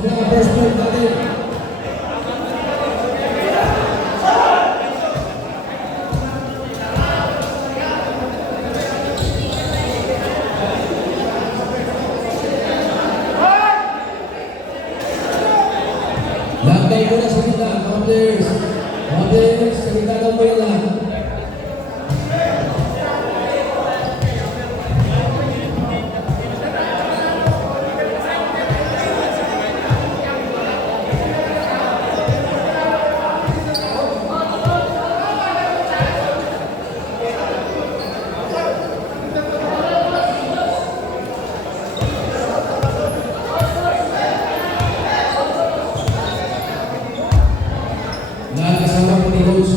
mga first point natin. Lagay mo na sa gitna, mga players. Mga players, sa gitna lang mo yan lang. Nakakasama ko ni Coach.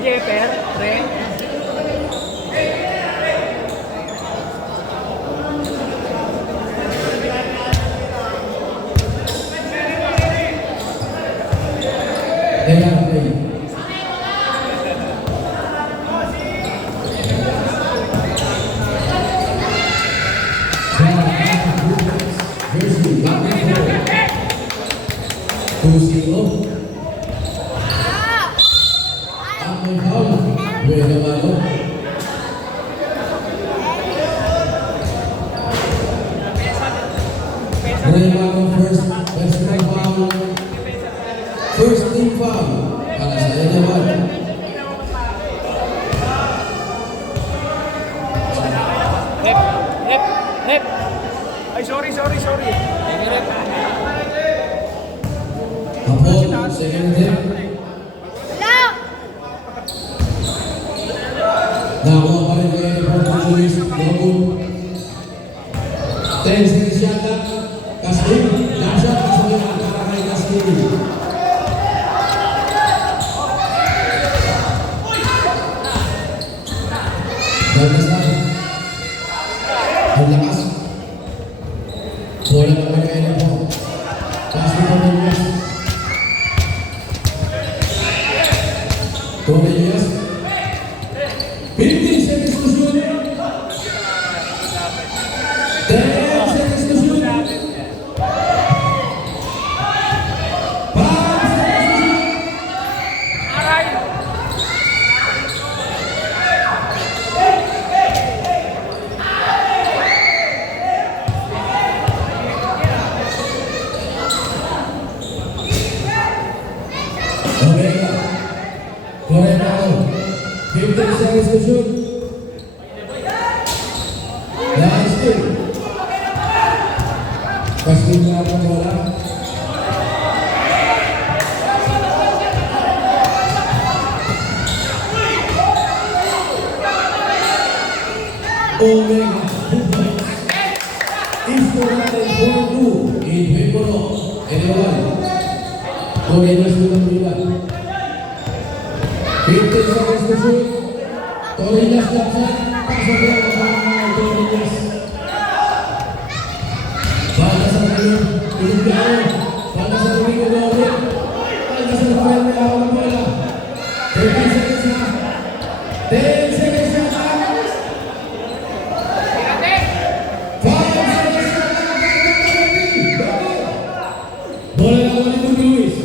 Jeffer, Ren. First team foul para sa Enawan. Hep. Ay, sorry. Hep. Hapon, second hip. Nakuha pa rin kayo ni Portuguese. Hapon. 10 seconds yata. Kastin. Nasa kasabihan para kay Kastin. Bagas na. Ang lakas. Bola na kayo kayo po. Kastin po ng West. Tomelias. 15 seconds to shoot. 10 seconds to shoot. 5 seconds to shoot. Omega. Correct out. 15 seconds to shoot. Last two. Kastin na ang bola. Omega. Is for 4-2 in Wiporo. Anyone? Torres sudah berubah. 15 seconds to shoot. Torres dapat pasok yang bersama Torres. Balasan dulu, ini jauh. Balasan dulu ke bawah. Balasan final ke awal bola. 30 seconds na. 10 seconds na. 5 seconds na. Bola lawan itu Luis.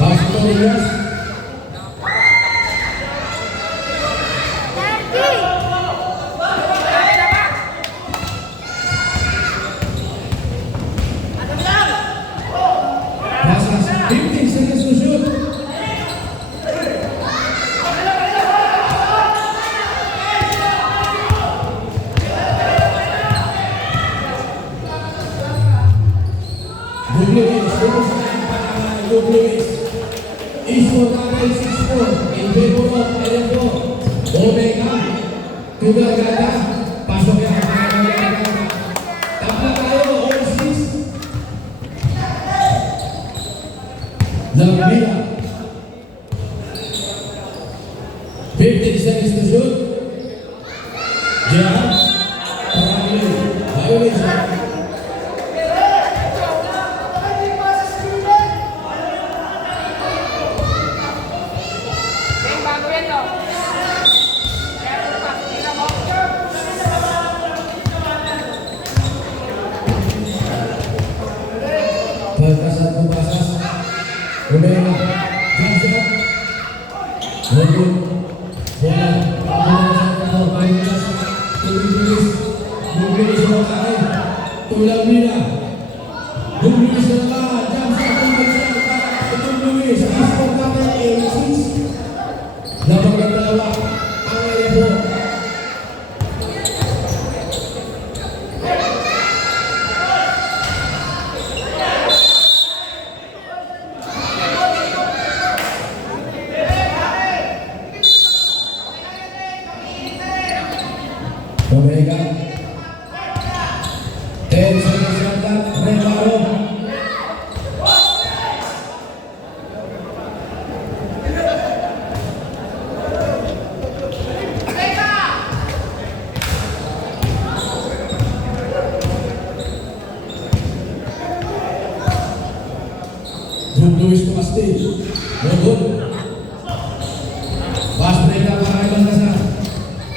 Pasok Torres. Pasas 15 seconds to shoot. Good Luis. Isko Kakay 6-4. In favor of Elenco. Omega. Tugal ganda. Pasok yan. Tapla tayo. All 6. Zambia. 15 seconds to shoot. Jam. Violation. Perkasan Pasas. Omega. Johnson. Lembut. Bola. Luis Rokai. Tulang Mina. Luis Rokai. Johnson. Luis. Isko Kakay 86. Labang ang dalawa. Ang Elenco. Omega. 10 seconds left. Remaro. Good Luis pasti. Good. Pas mereka pakai batasan.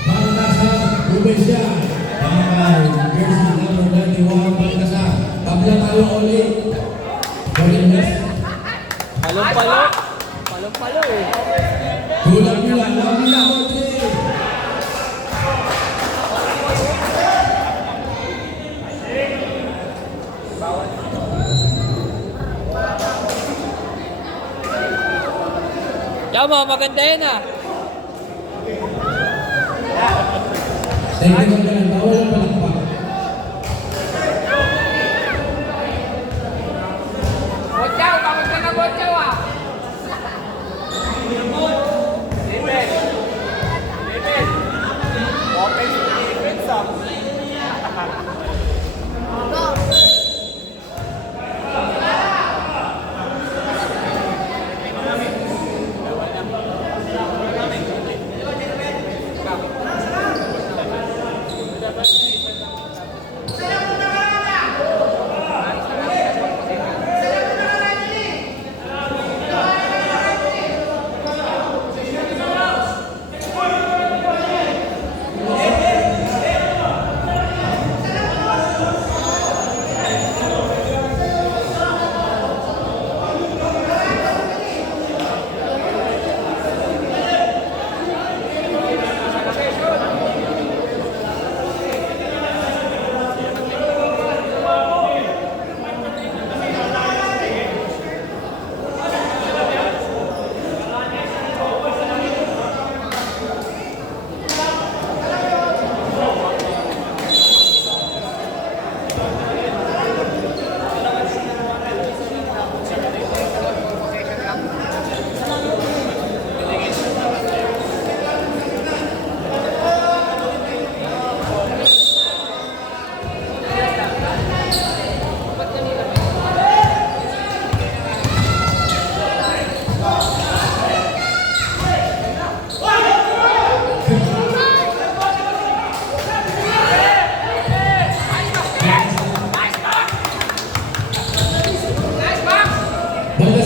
Batasan Indonesia. Pakai jersey number 21 batasan. Tabla tayo ulit. Torres. Palong-palo. Palong-palo eh. Tulang nila. Lamina. Yama, maganda yan ah. Technical ka lang. Bawal ang palakpak. Bochaw, bakit ka na bochaw ah? David. David. Open to defense ah.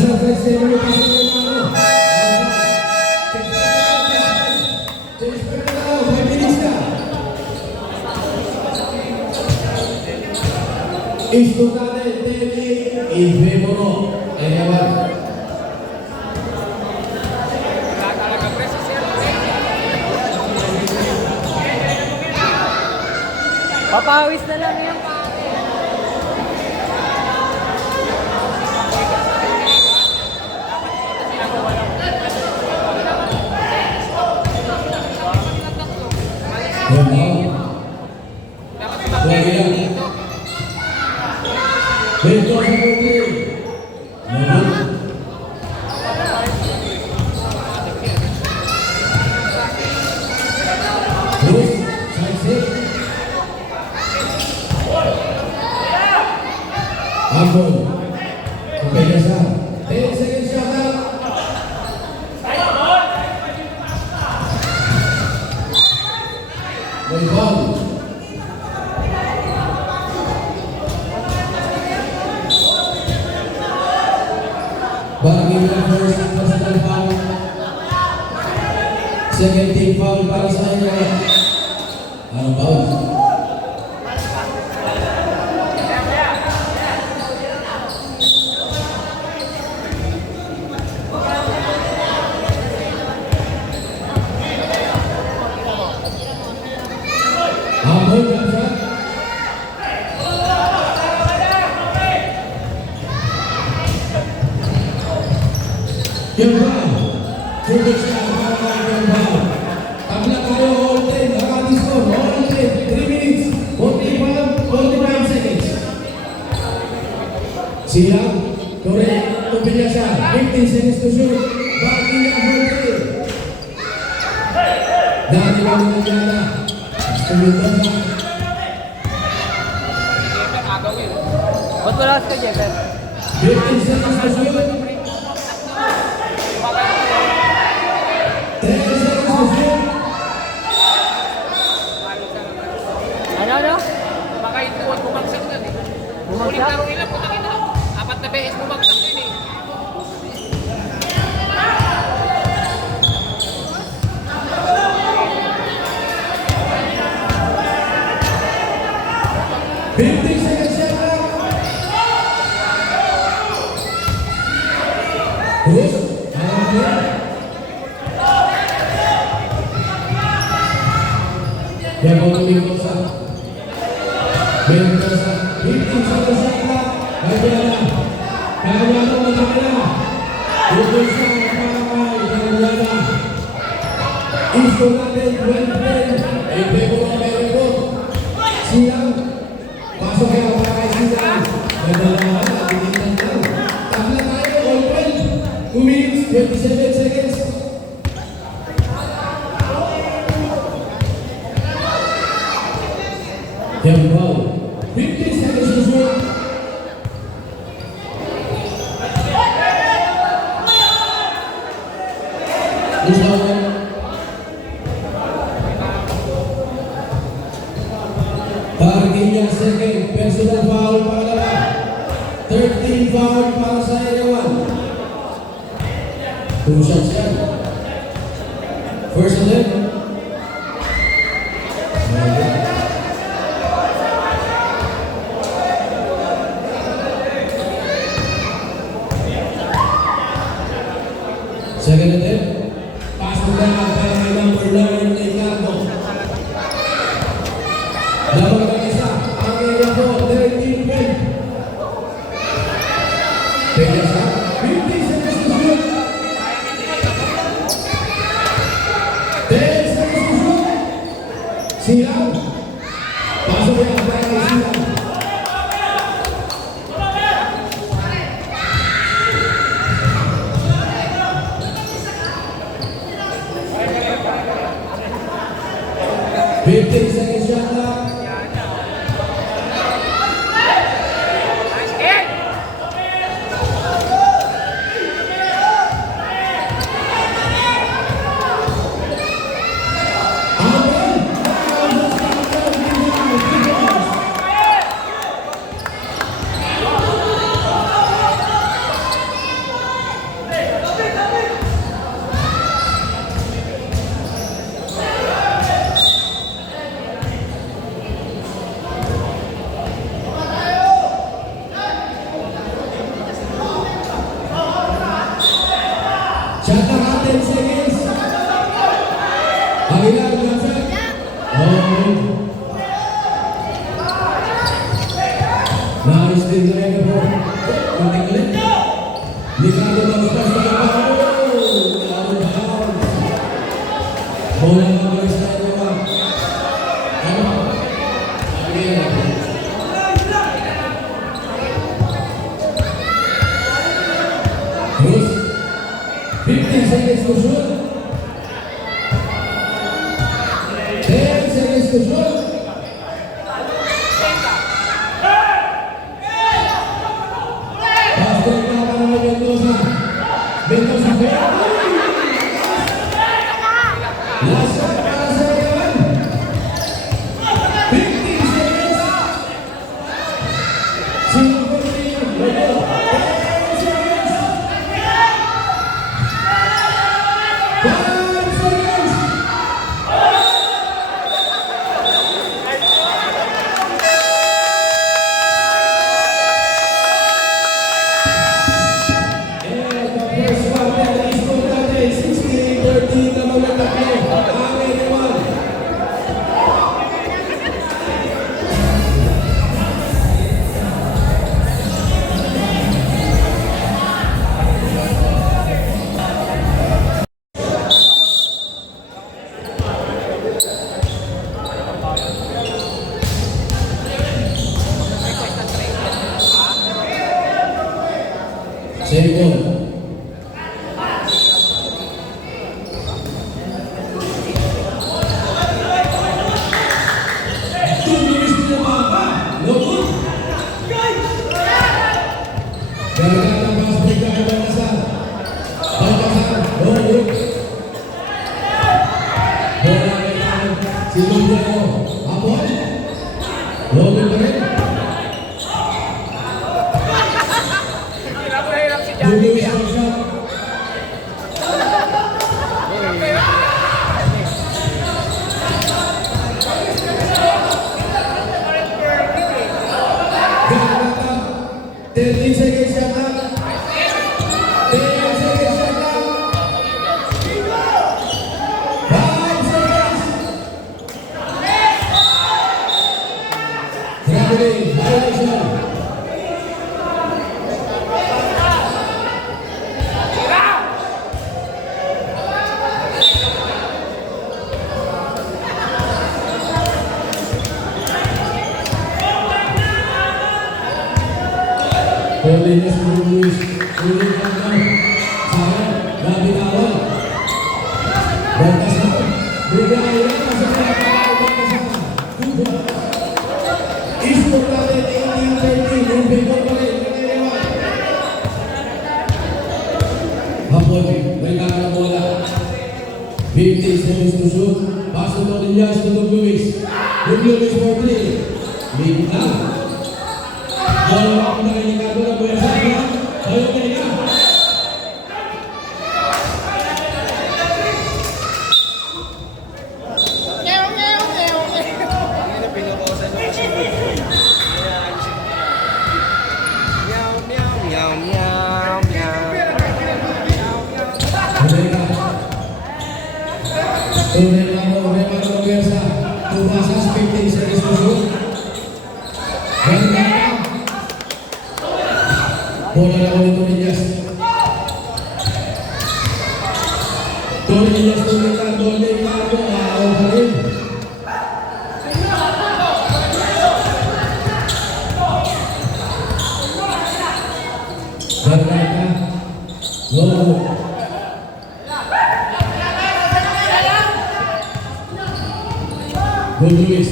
sa first level yung pasok ng ano. Change pa na lang, 5 minutes na. Istutane, Teddy, Infemono. Ay, ewan. Papawis na lang yung pare. Lagi lang. Dito sa putri. Terus, saksi. Ampun. Oke, biasa. 10 seconds shot out. Rebound. Bagi first personal foul. Second team foul para sa inyo. Ano foul? Ampun, biasa. Yung foul. Tutok siya para yung foul. Tabla tayo all time. Nakadiskon. All time. 3 minutes. 45 seconds. Sila. Correct. Tupinya siya. 15 seconds to shoot. Bagi niya all time. Dati ba nila yata? Tumitan na. Ba't wala ka, Jeff? 15 seconds to shoot. 10 seconds to shoot. Ano? Baka yung tuwan bumagsak na eh. Bumagsak? Ulit laro nila, putang ina. 4 na beses bumagsak yun eh. Terus, yang mau Mendoza, Mendoza, 15 seconds left. Bagaimana? Bagaimana bagaimana? Mendoza bagaimana? Istulate 20, Infemono Merego, silang masuk ke lapangan silang. Bagaimana? Tabla tayo all point. 2 minutes 27 seconds. Yang ball 15 seconds to shoot. Mustafa Targinya second personal foul pangalawa. 13 foul para sa Irawan. 2 shots yan. First and 10. Second and 10. Pass to the para kay number 9 Ricardo. Laban ng isa. Ang area po 13 point. Kaya sa 50 seconds to shoot. 10 seconds to shoot. Silang. Pasok yan para kay Silang. Fifteen seconds shot clock. Cruz. 15 seconds to shoot. 10 seconds to shoot. Pass to the top ng Mendoza. Mendoza fair. Last shot para sa Real. 15 seconds. Sino po rin? 10 seconds. 5 seconds. And the first one there is for natin, 16-13 na mga tatlo. Ang Real. Second. Tumilis na baba. No good. Garganta pass break na Baltasar. Baltasar. No good. Bola kailangan. Si Lumbero. Apol. No good pa rin. Hirap na hirap si Johnny. Tumilis ang shot. Garganta. 13 seconds shot lang. 10 seconds shot lang. 5 seconds. Traveling. Violation. Polinas Luis, Luis Rangel, Sarah, Gabi Nawal, Baltasar, Brigaya, Masakaya, Baltasar, Tuba, Isport natin, 18-13, yung bigol pa rin, Real. Hapon, may kakang bola, 50 seconds to shoot, pass to Torrillas to Luis, Luis for 3, big lang. Kalau aku nak ini kado nak boleh saja, ayo kita. Remano biasa, tu pasas 50 seconds to shoot. Bola naman ni Torrillas. Torrillas tumitan, Ricardo, ayaw pa rin. Garganta, no. Good Luis.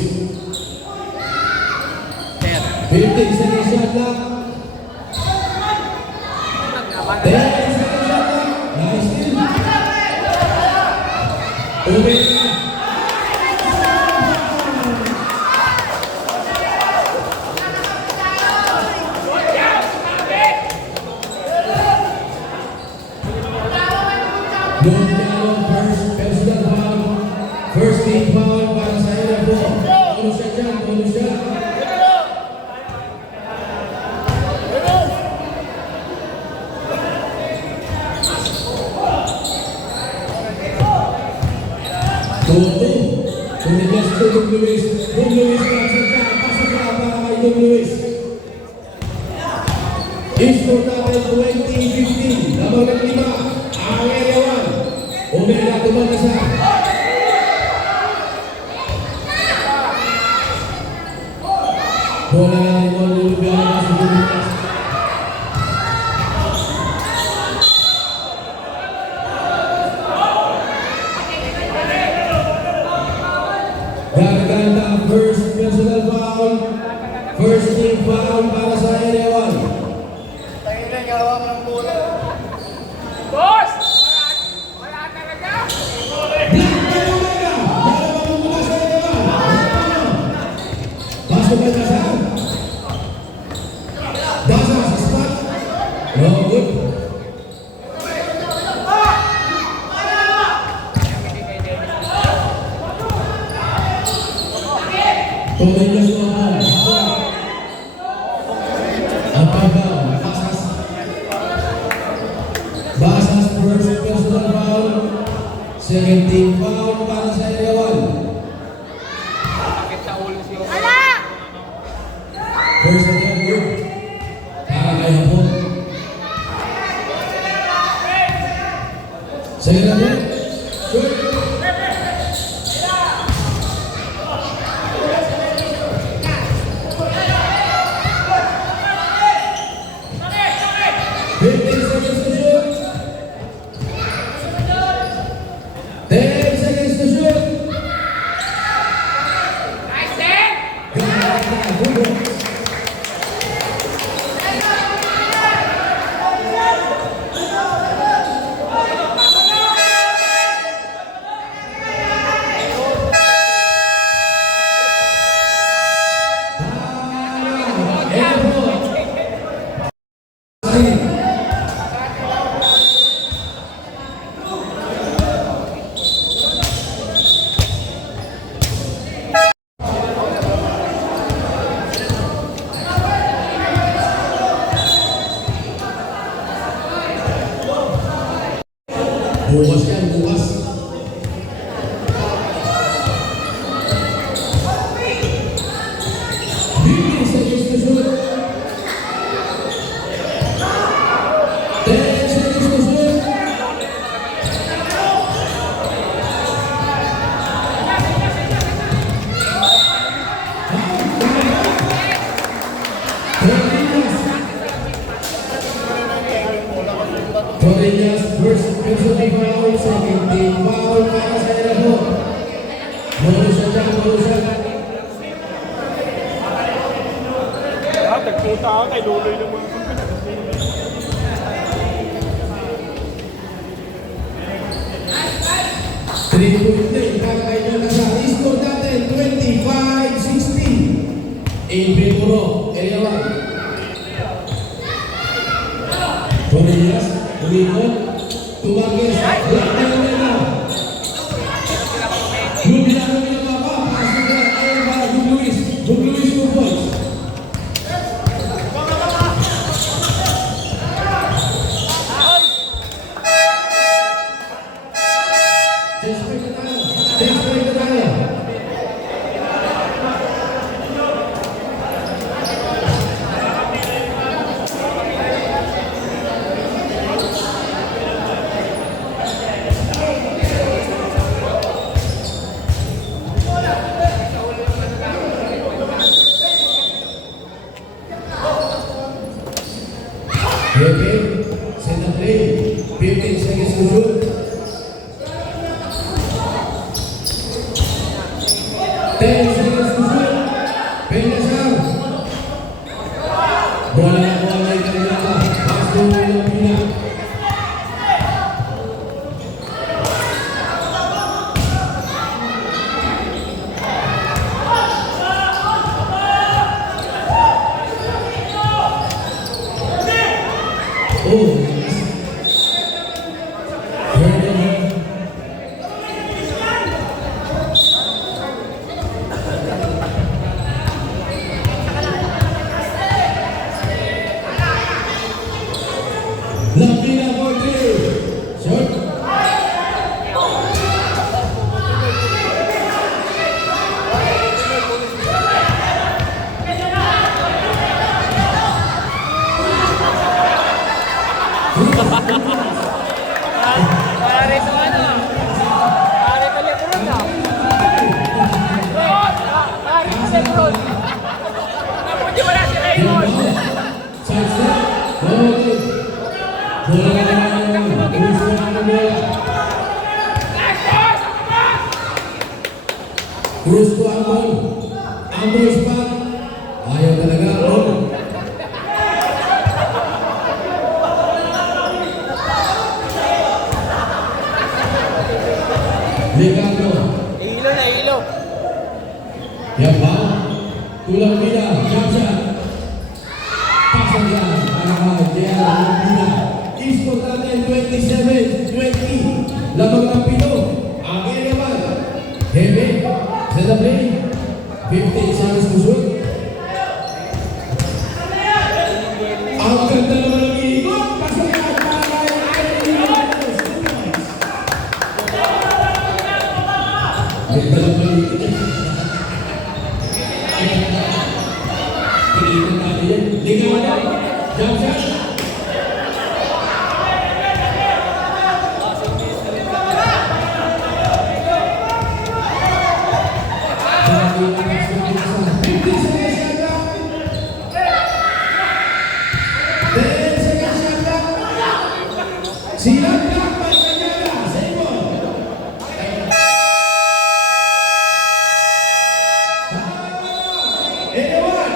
50 seconds shot lang. 10 seconds shot lang. Nice steal. Ubay na. Lumbero, personal foul. First team foul para sa Erebo. Tulo siya dyan, tulo siya. Tuto. Tumigas to Dong Luis. Dong Luis pasok ka para kay Dong Luis. Isport natin 2015. Lamang ng 5. Ang area 1. Umela tumakasa. Bola natin mo lulubyan sa Dong Luis. Pasok ka na sa basa sa spot. No, good. Torres na ako. Ang pagbaw, Basas. Basas first personal foul. Second team foul para sa area 1. Sakit sa ulo si Owen. First and third group. Para kay Hapon. Second and third. Shoot. Fifteen seconds to shoot. 10 seconds to shoot. Nice, Dan! Good work. Bukas yan, bukas. Fifteen seconds to shoot. 10 seconds to shoot. Torres first personal foul, second team foul para sa Erabo. Bonus siya dyan, bonus siya. Tagkita ako kay Luloy ng mga Three-point play, kakailan na siya. Score natin, 25-16. In Pimuro, area 1. Torres, umikot, tumagis, black na na. Lumina pa, pasok na, Eva, Luis, 2 points. Just break the tayo. Okay, set the play. 15 seconds to shoot. 10 seconds to shoot. Penasar. Bola na bola ay kanila. Pasto na yung pina. Oh, Lapina for two. Shot. Para rito ano. Para rito Lebron na. Para rito Lebron. Napunti wala si Raymond. Side step. Bola good. Bola na gusto na bola. Cruz to Ambon. Ambon spot. Ayaw talaga. Ambon. Ricardo. Ilo na ilo. Yan ba? Tulang 27-20. Lamang ng pino. Ang naman. Hebe. Sa the play. 15 seconds to shoot. Ang ganda naman ng ikot. Pasayan para kay Ireland. Ganda naman ng ikot. Pinigil natin yan. Ligawan yan. Jump shot. Silang lakbay kanyala sa imo. Ewan.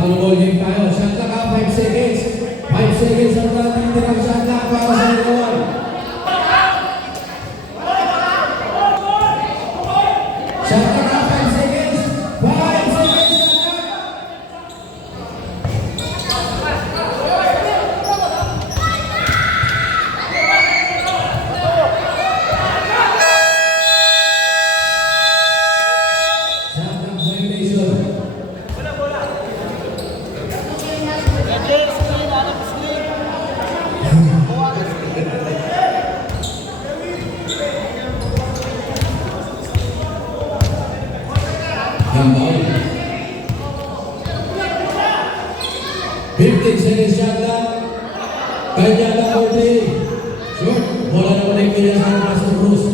Pag-ulit tayo. Shot clock ka, 5 seconds. 5 seconds ang dating tirang shot clock para sa Ewan. Shot clock ka, 5 seconds. 5 seconds shot clock. Shot clock violation. Gambang. 15 seconds shot clock. Kanya na Audrey. Short. Bola naman ay kaya sa Pastor Bruce.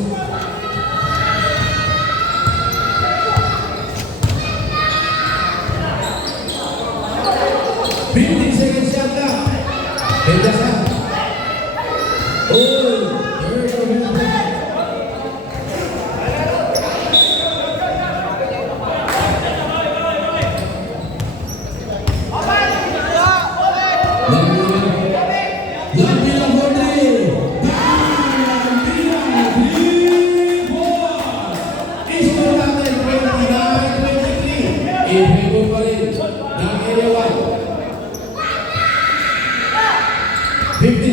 Seconds shot clock. Kaya sa. Oh, third over.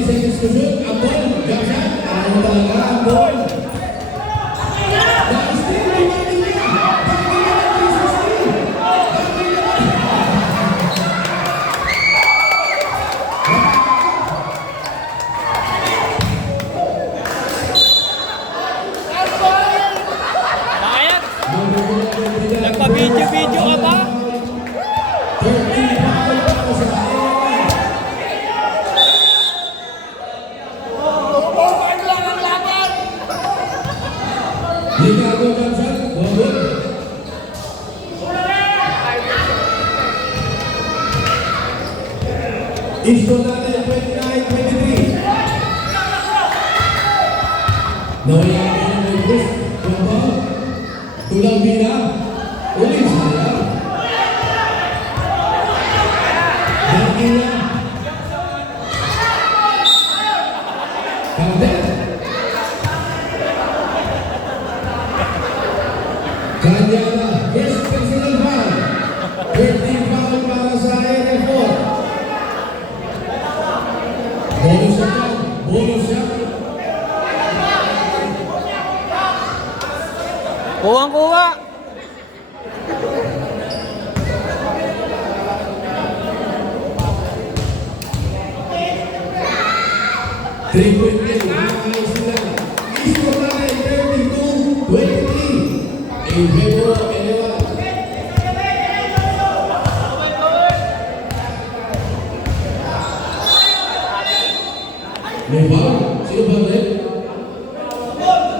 Seconds to shoot, ang ball, jump shot, ano talaga ang ball? Bayad! Nagpa-video-video ka ba? Ligago Johnson, Bobot. Isto natin, 29-23. Nawala ka ng Marcos, Bobot. Tulang bina, ulit sayang. Dangina. Kapten. Kanyana, yes, personal foul. 13 foul para sa NF4. Bonus shot, bonus shot. Kuwang-kuwa! Three-point play, nakakayos sila. Isko natin, 32-23. In favor of Ewan. May foul? Sino ba rin?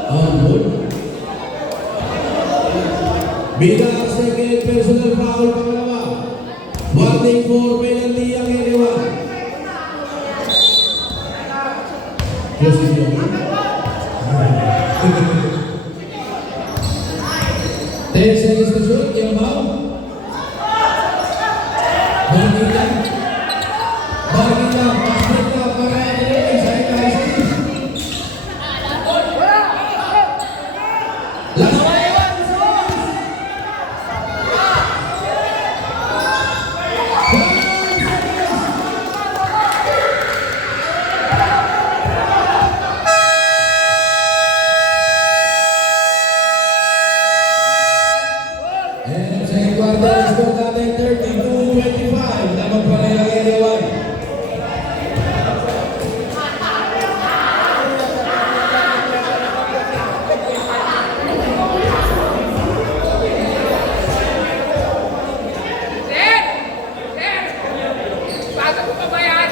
Ball. Bilang second personal foul pangalawa. Warning for penalty ang anyone. Close it yung 10 seconds to shoot, yung foul. Bagila. Bagila, basket na para Illinois sa IST. Last and second quarter, score natin 32-25. Lamang pa rin ang Illinois. Sir! Sir! Pasok ko pa ba yan?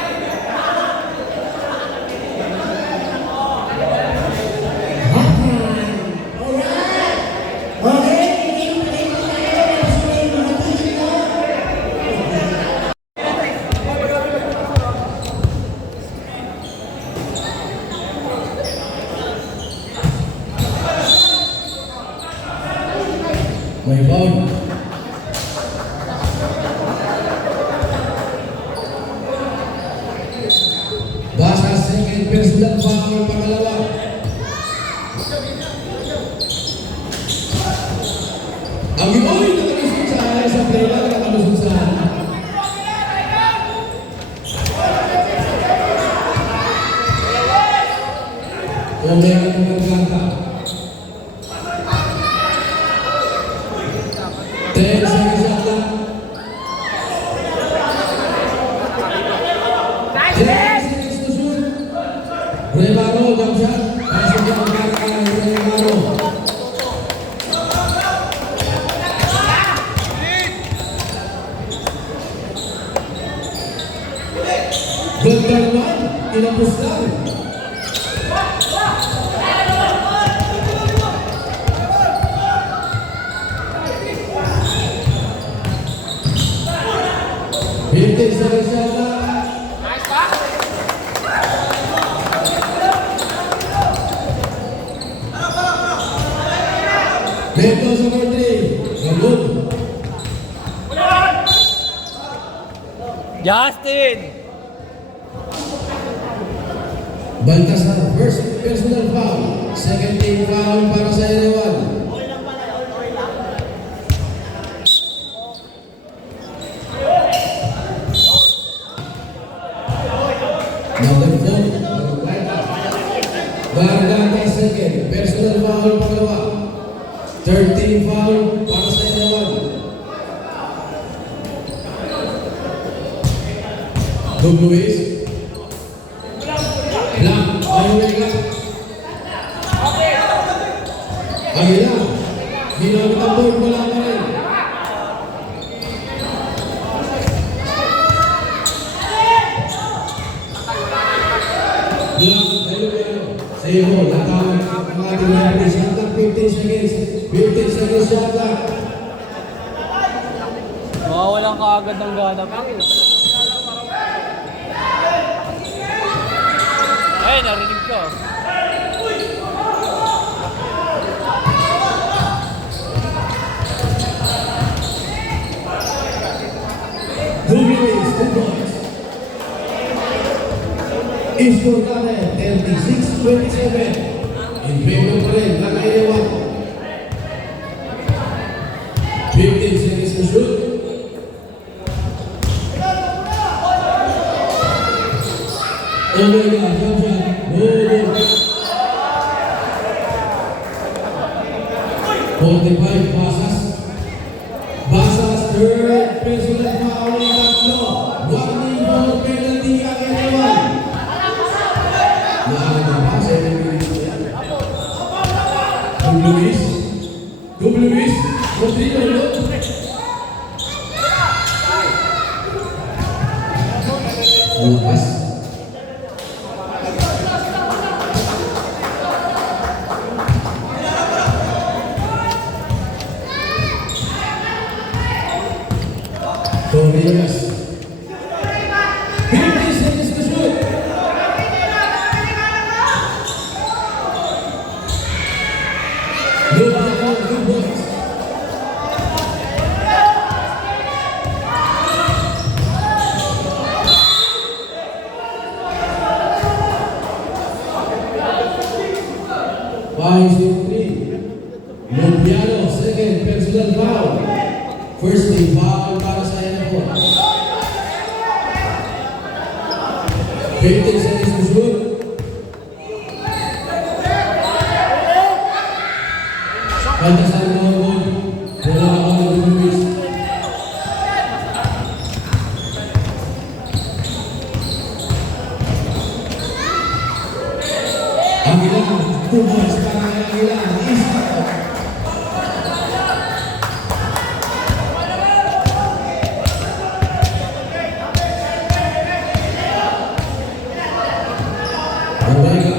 May foul. Basa second personal foul pangalawa. Ang Illinois nakalusot sa play lang nakalusot sa Ome ang nagkaka. 10 seconds lang. Nice 10 hit! seconds to shoot. Remaro, jump shot. Pasok ang kaka ng Remaro. Good guard one, inapos lang. Vintage sa Rashada. Nice pa? Beto sa court 3. Good. Justin! Baltasar, first personal foul. Second team foul para sa Erewan. Number 4. Garganta second. Personal foul pangalawa. Third team foul para sa Erewan. Doug Luis. Blanc. Highway Blanc. Aguila. Ginamit ang board. Wala pa rin. Sa'yo, natawag ang ating referee. Shot clock, 15 seconds. 15 seconds shot clock. Mawawalan ka agad ng gana pa. Ay, narinig ko. Luis, 2 points. Score natin, 36-27. In favor pa rin, nakaiwan. 15 seconds to shoot. Omega, jump shot. Good. 45, Basas. Basas, third personal foul ni tatlo. Warning for penalty ang anyone. Nakakabasa yung minutes na yan. Luis. Luis. Continue, look. Lukas. Torres. 50 seconds to shoot. Good ball, good points. Five, three. Lupiano, second, personal foul. First team foul para sa NF1. 15 seconds to shoot. Pantasan mo ang goal. Wala ako nag-release. Ang ilang, 2 points para ang ilang. Isa. Omega.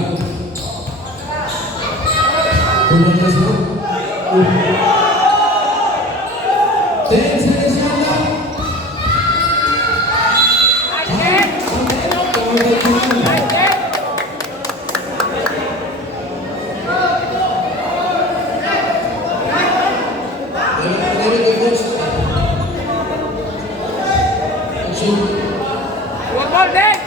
Kumakas mo. 10 seconds yata. One more day.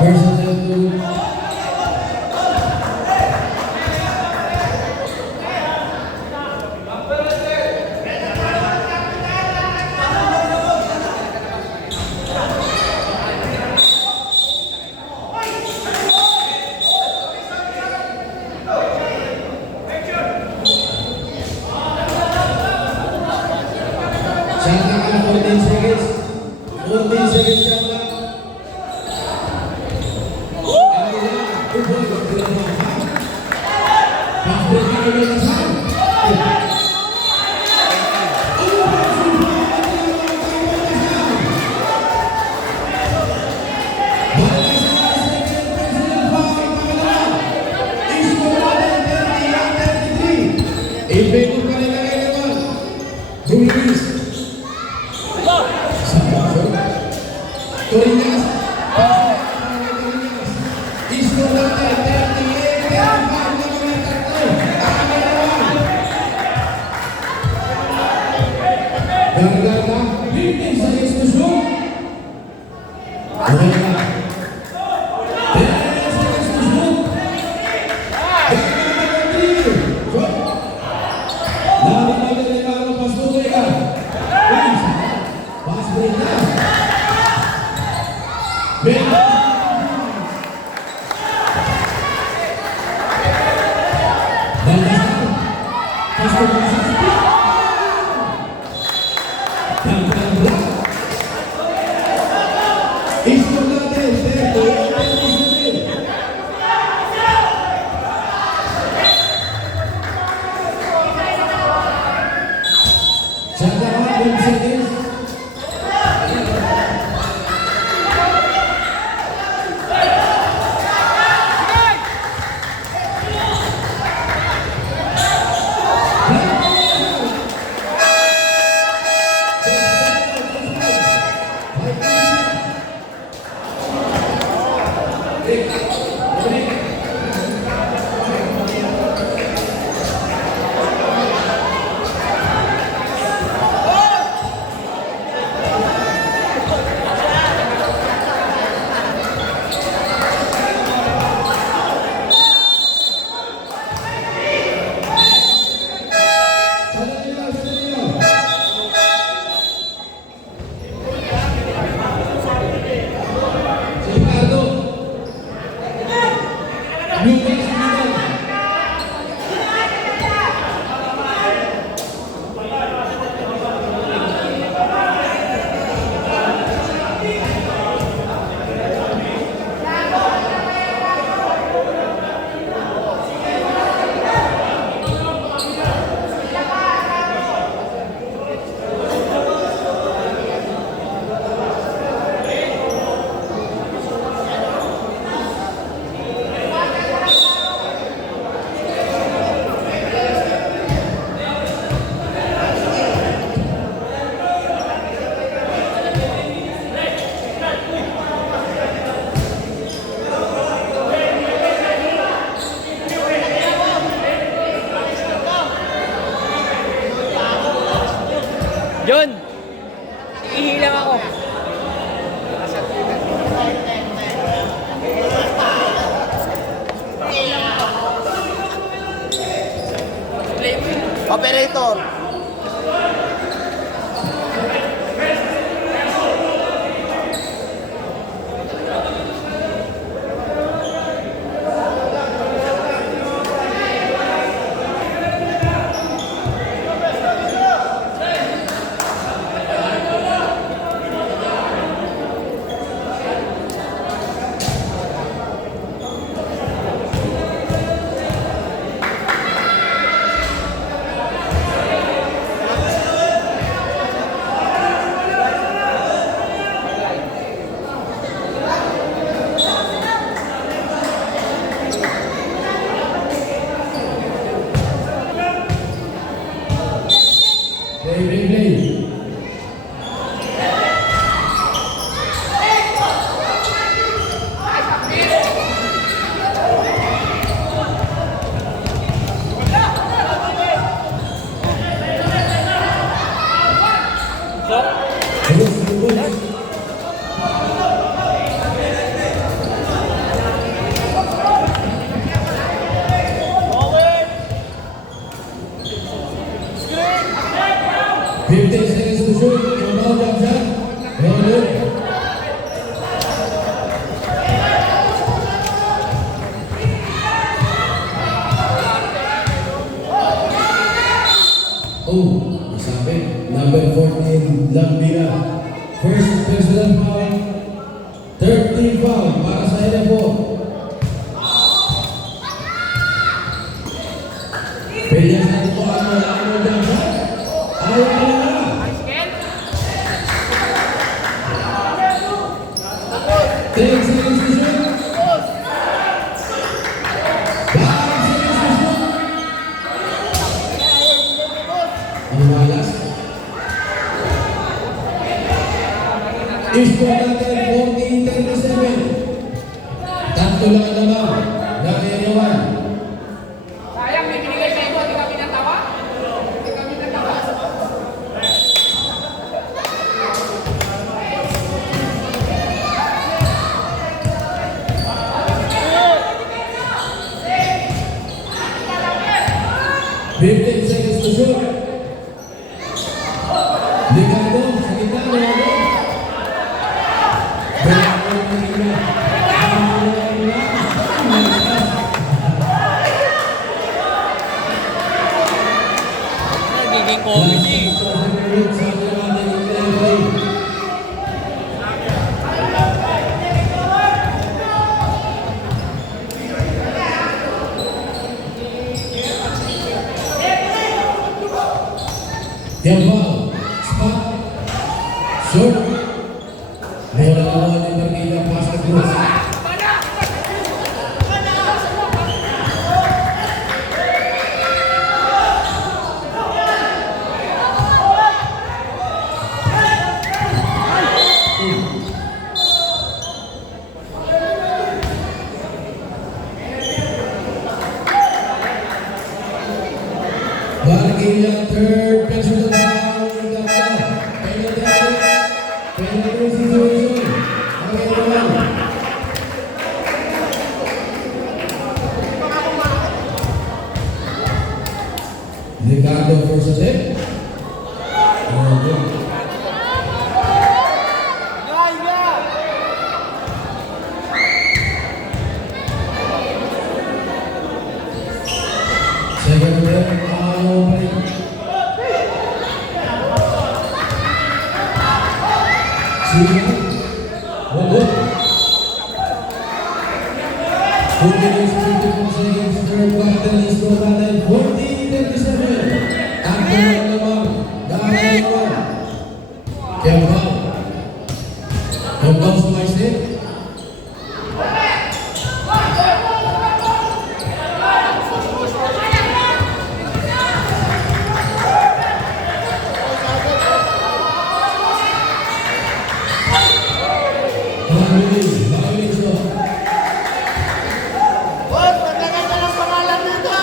Personal to Shot clock, 14 seconds. 14 seconds shot clock. Ang ilang, 2 points. Fast break na ulit ang saan. Ipekot pa rin lagay naman. Ruiz. Torinas. Isko natin. 38. 35 na mga tatlo. Ang naman. Gargata. 15 seconds to shoot. Okay na. 10 seconds to shoot. John! Ihilang ako. Operator. Play. Good. Fifteen seconds to shoot. Jump out, jump shot. Well done. Oh, isabit. Number 14, Lambira. First personal foul. 13 foul para sa LFO. Pilihan sa ito ang jump shot. Ayaw ka na. 10 seconds to shoot. 5 seconds to shoot. Ang malas. Score natin 14-37. Tatlo lang ang naman ng Area 1. Sayang, may binigay sa iyo. Di kami natawa. Di kami natawa. Fifteen seconds to shoot. Ligado sa gitna ng ako. Nagiging comedy. Yabal, spot, short. Bola naman ni Marquilla, pasa cross. Marquilla, third personal foul. Penalty situation. Ricardo for Sade. Second rep, Boss, maglagay ka ng pangalan dito.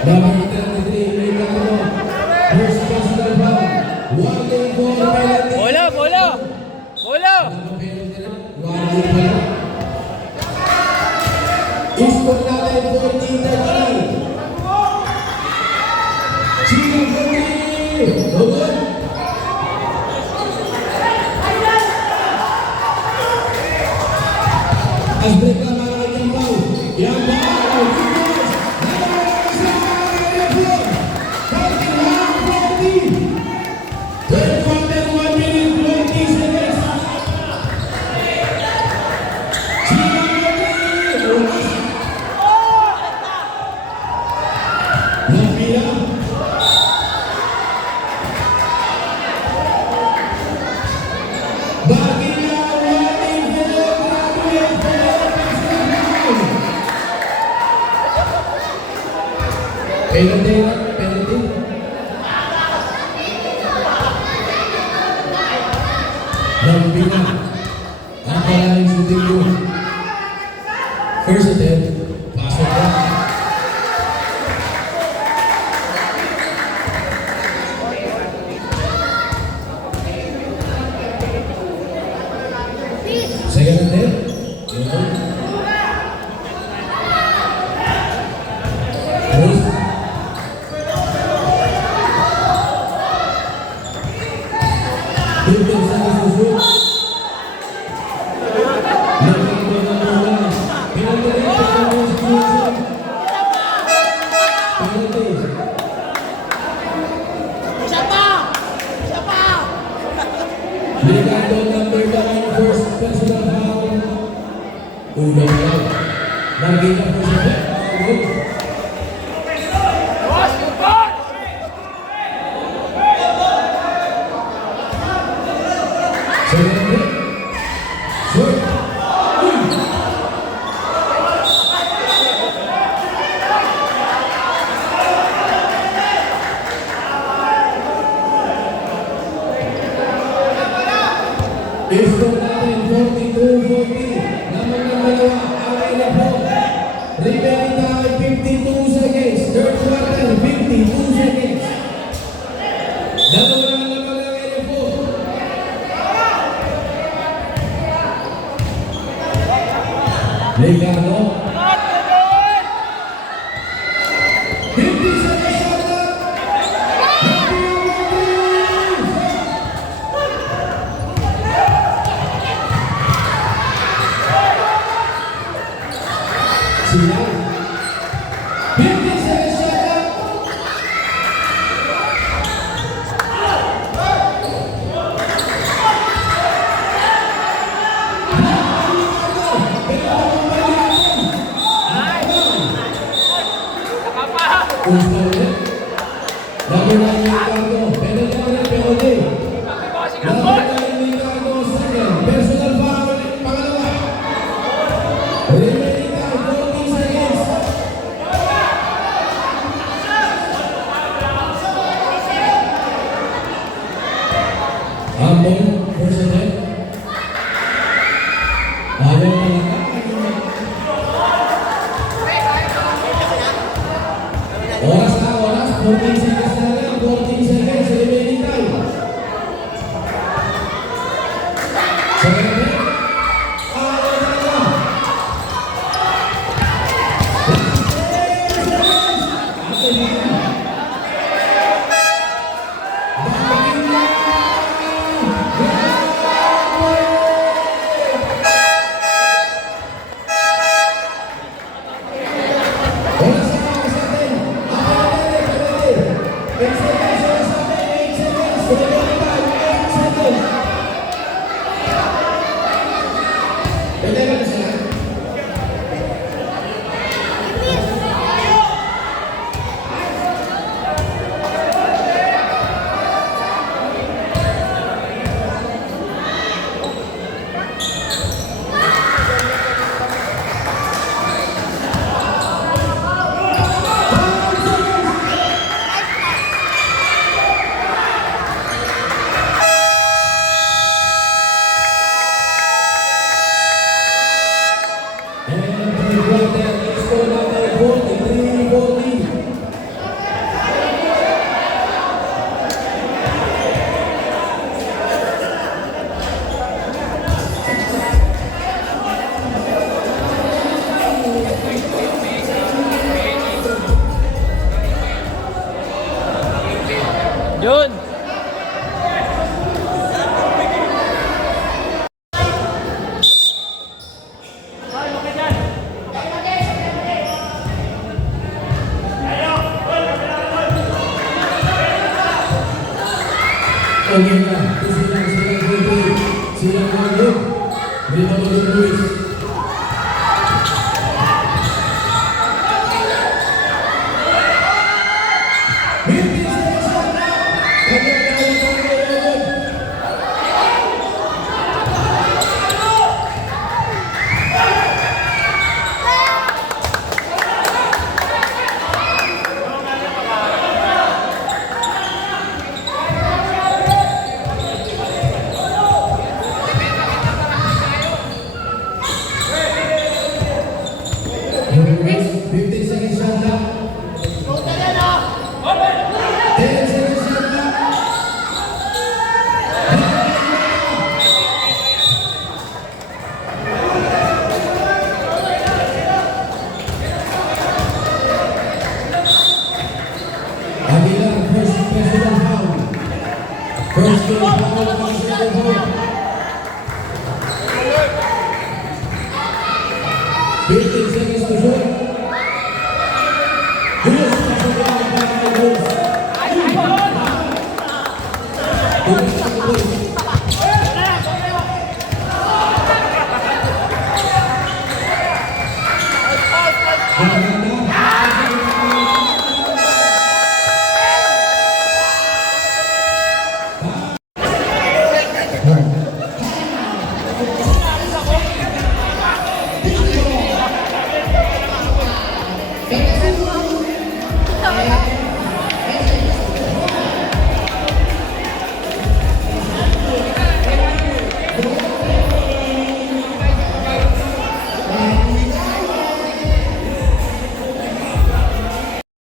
Number 33, Ricardo. First personal foul. Warning for penalty. Bola, bola! Bola! Warning pala. Score natin 14-39. Chino Forti! Dogon! As break na mga kanyang foul. Yang foul! Third quarter, 1 minute, 20 seconds. Chino Forti! Napila. Bagila warning for graduate penalty. Penalty. Napila. Ang palaring shooting ko. First attempt. Pasok ko. Second attempt. First. Fifteen seconds to shoot. Penalty. Ricardo number 9, first personal foul. Unang foul. Margina first attempt. Boss, good ball! Second attempt. Short. Score natin 42-40. Naman ng dalawa, away na po. Remaining time 52 seconds. Third quarter, 52 seconds. Dalawa na naman ng area po. Ricardo. 50 seconds shot clock. Sila. 50 seconds shot clock. Number 9, Ricardo. Penalty. Number 9, Ricardo, second. Personal foul, pangalawa. Remaining time, 14 seconds. Ambon, first attempt. Ayaw talaga. Oras na, 14 seconds na lang, 14 seconds, remaining time. Second attempt. Ayaw talaga. Ate Lina. Bagila. Oras na, oras natin. Ate Lina, 10 seconds. Okay na. Silang Philippine. Silang Magod. May Magod Luis. First goal, foul, second goal. 15 seconds to shoot. Bulls, pasok lang ang para kay Bulls. Bulls, pasok Bulls.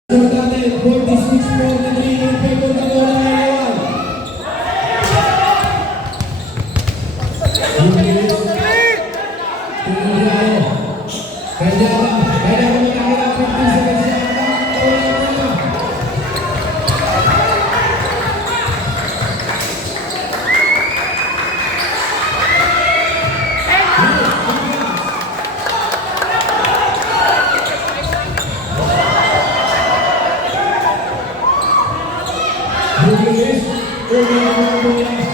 Natin, 46-43 in favor ng Lola Ayawan. Kaya mo nakakita 15 seconds siya. Luis,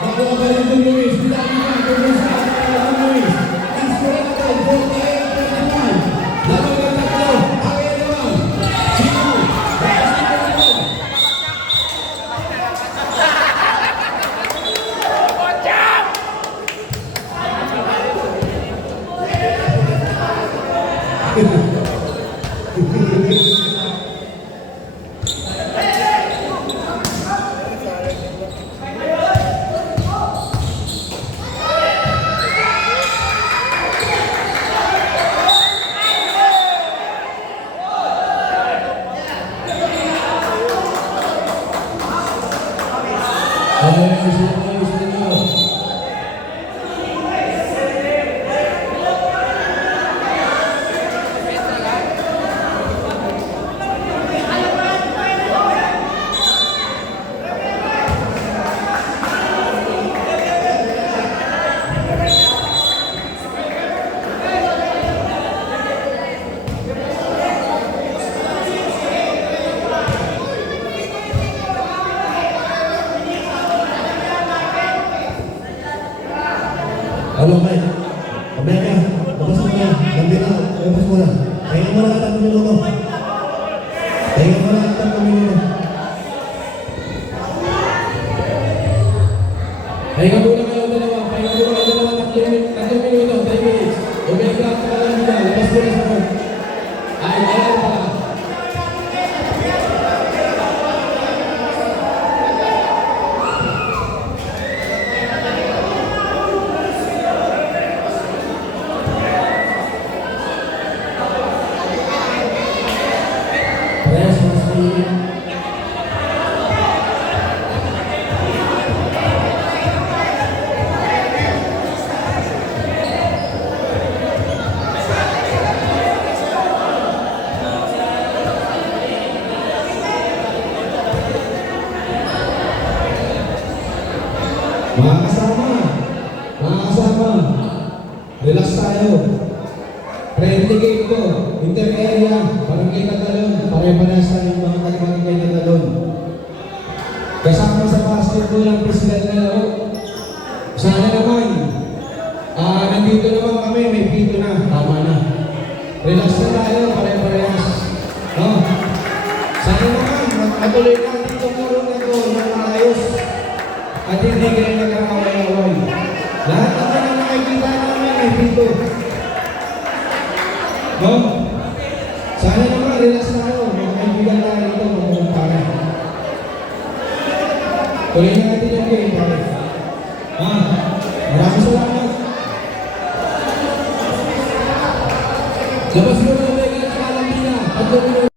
nakuha pa rin ng Luis, pinagi ka, Luis, Luis, Inspirado, 48-45, lalo ng tatlo, Aya naman, Chico, Halo, Mike. Pabaya ka. Labas mo na. Lambi na. Labas mo na. Pahinga mo na ang 3 minuto. Pahinga mo na ang 3 minuto. Pahinga muna kayo dalawa. Pahinga muna kayo dalawa. 3 minuto. 3 minutes. Umega ka na lang nila. Labas mo na sa court. Ay, pala. Mga kasama, relax tayo. Friendly game ko, inter-area, barangay Tatalon, pare-parehas tayo yung mga barangay Tatalon. Kasama sa basketball ang Patuloy lang dito puro na ito ng maayos at hindi kayo nagkakaway-away. Lahat naman ang nakikita namin ay dito. No? Sana naman, relax na kayo. Magkaibigan tayo dito, mga kumpara. Tuloy na natin yung game, pare. Ha? Maraming salamat. Labas mo na Omega at Kalambina. Pagkabino.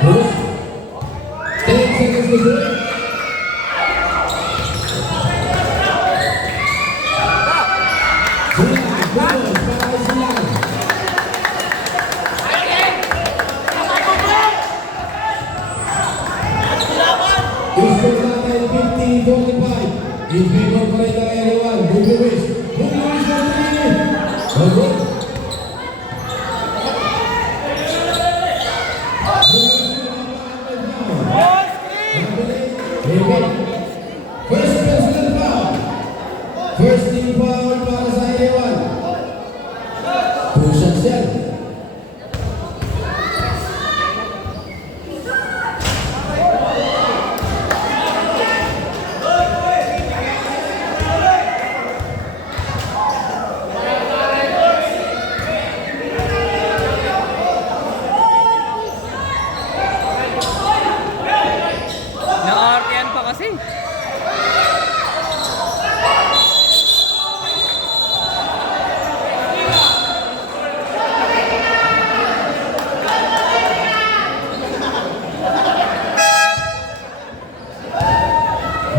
Bruce. 10 seconds to go. In favor pa rin ang everyone. Good Luis. Good Luis na rin. Good. First personal foul. First team foul para sa everyone. 2 shots yan. Na-RTN pa kasi.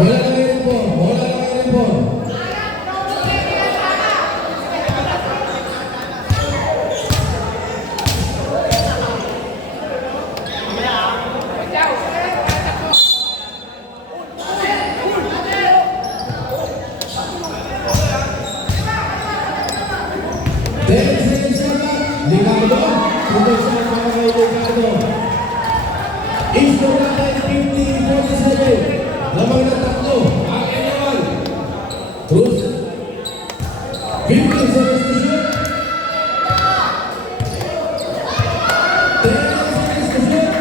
Bola na rin po. Bola na rin po. Ricardo, punta sa mga kay Ricardo. Insto natin 50-47. Lamang na tatlo. Ang Enewan. Cruz. 15 seconds to shoot. 10 seconds to shoot.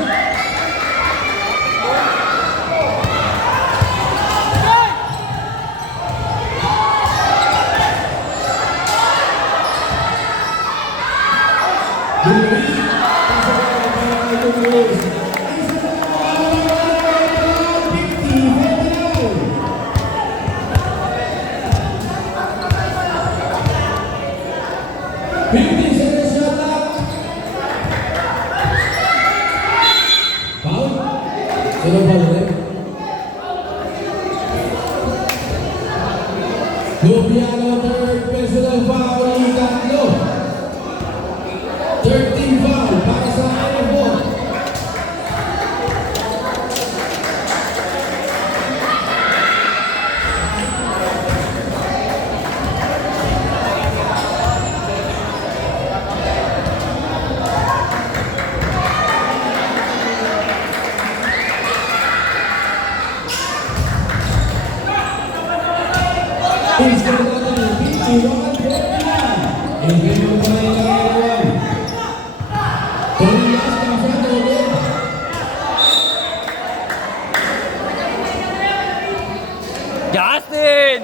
Luis, pasa para Luis. Lupiano, third personal foul, ikatlo. 13 foul para sa Enewan. Insto natin 51-49. In favor pa rin ang Enewan. Tony Las Cafeto ulit. Justin!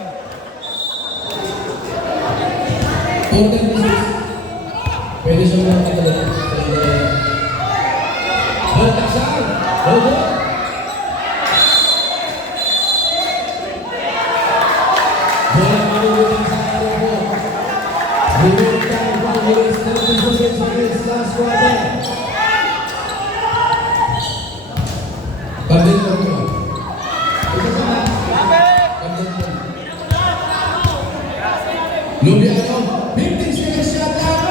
4-36. Pwede siya mga katalit. Baltasar. Ogo. Bola malulit sa Enewan. Lulit tayo pa. Lulit 30 seconds last quarter. Pagdin mo ito. Ito ka na. Pagdin mo. Lupiano. 15 seconds shot lang.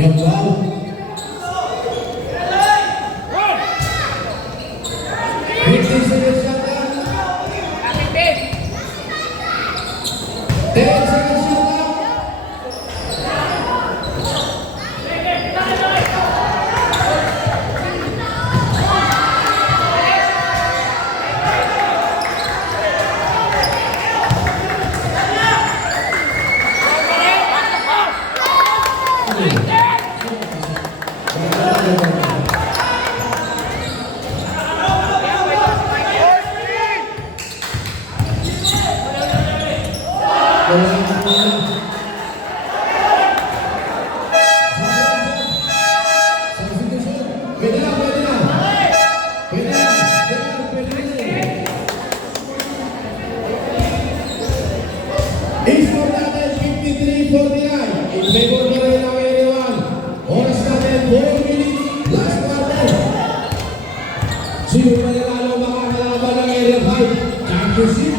Yung foul. 15 seconds shot clock. Kapit. 10 seconds shot clock. Substitution. Pwede na, pwede na. Pwede na, pwede na. I-score natin 53-49. In favor pa rin ang area 1. Oras natin 4 minutes. Last quarter. Sino pa rin ang makakalaban ng area 5? Championship.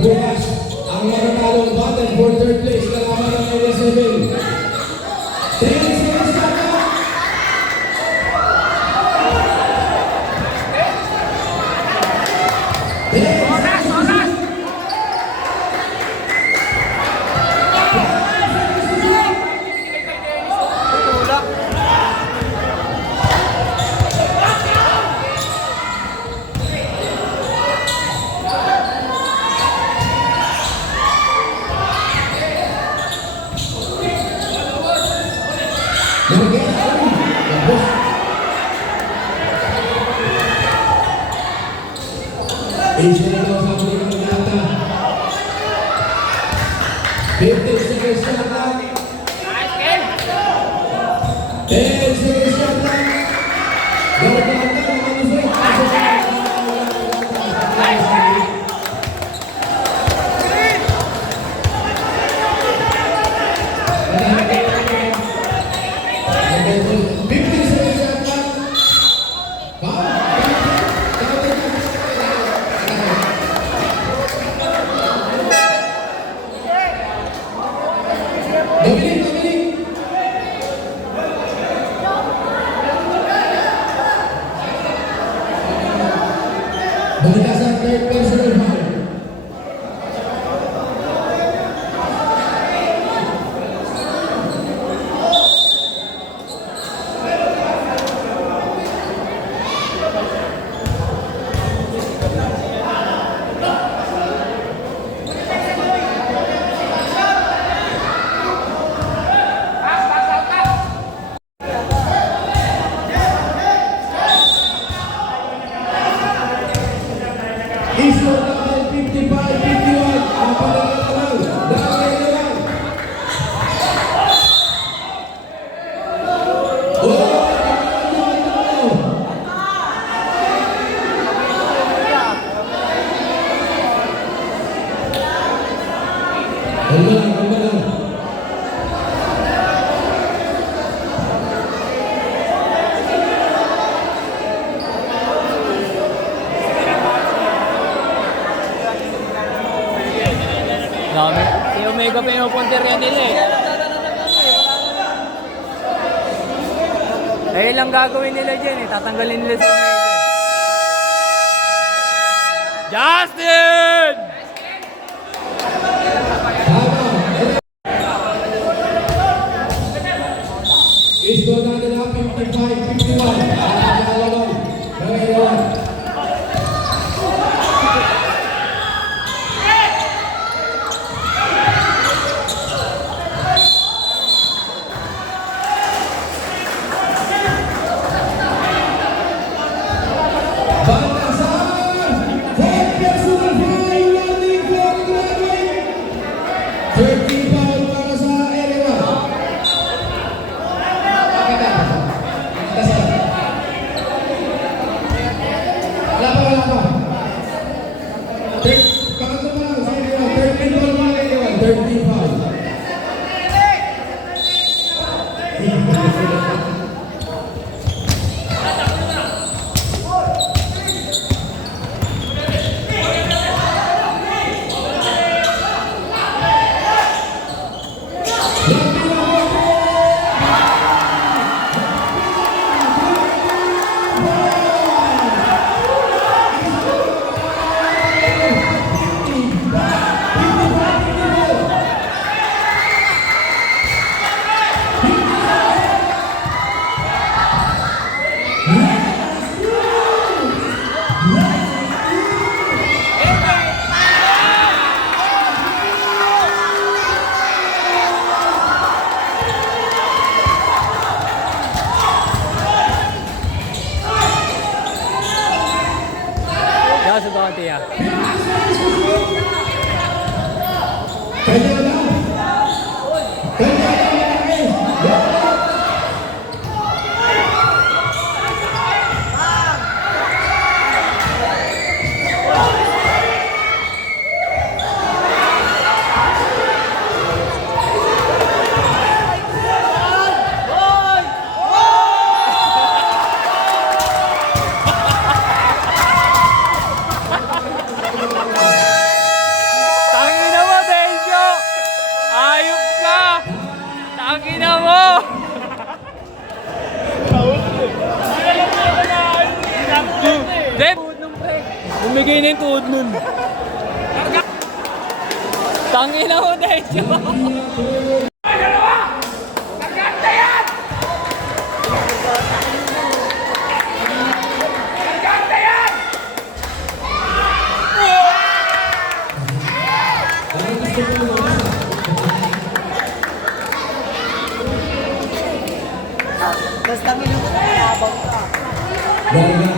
Bukas, ang matatalong battle for third place kalaban ng area 7. 10 seconds na ka. Oras, oras. Tulak. Asia na daw sa mga kanata. 15 seconds shot clock. Nice game. 10 seconds shot clock. Gawin na ang malusot. Dominic, Dominic. Balik sa third personal foul. I-score natin 55-51. Ang panalaman ng area 1. Kalma lang, kalma lang. Dami. Si Omega pinupuntir yan nila eh. Eh, ilang gagawin nila dyan eh. Tatanggalin nila si Omega. Justin! I-score natin ang 55-51. Ang panalaman ng area 1. Batasan! Fourth personal foul, warning for graduate. 30 foul para sa area 1. kaya. Kanya na. Kanya na. Tangina mo, Denjo! Ayop ka! Tangina mo! Dep! Bumigay na yung tuhod nun. Tangina mo, Denjo! Maganda yan! Maganda yan! Basta minumabang ka. Dahil na.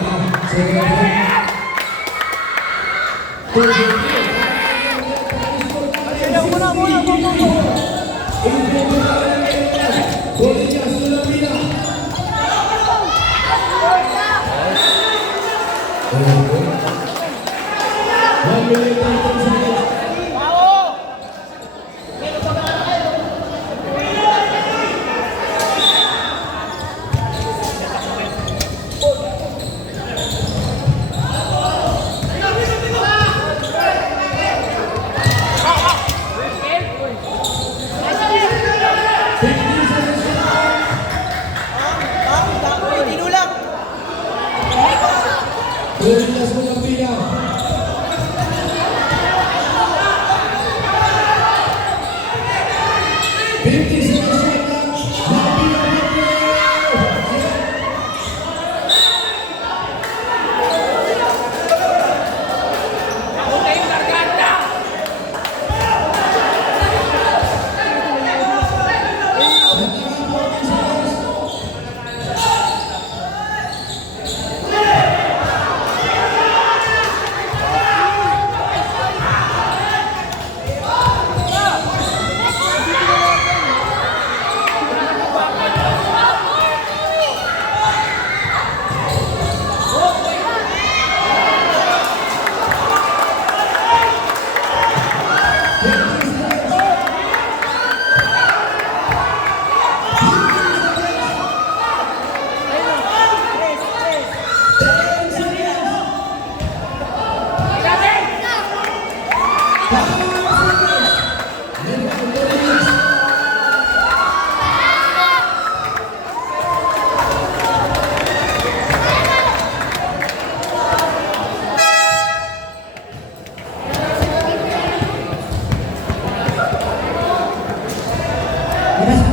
Tinulang! Pilipinas mo ng pila. Ako na yung garganta! Yes.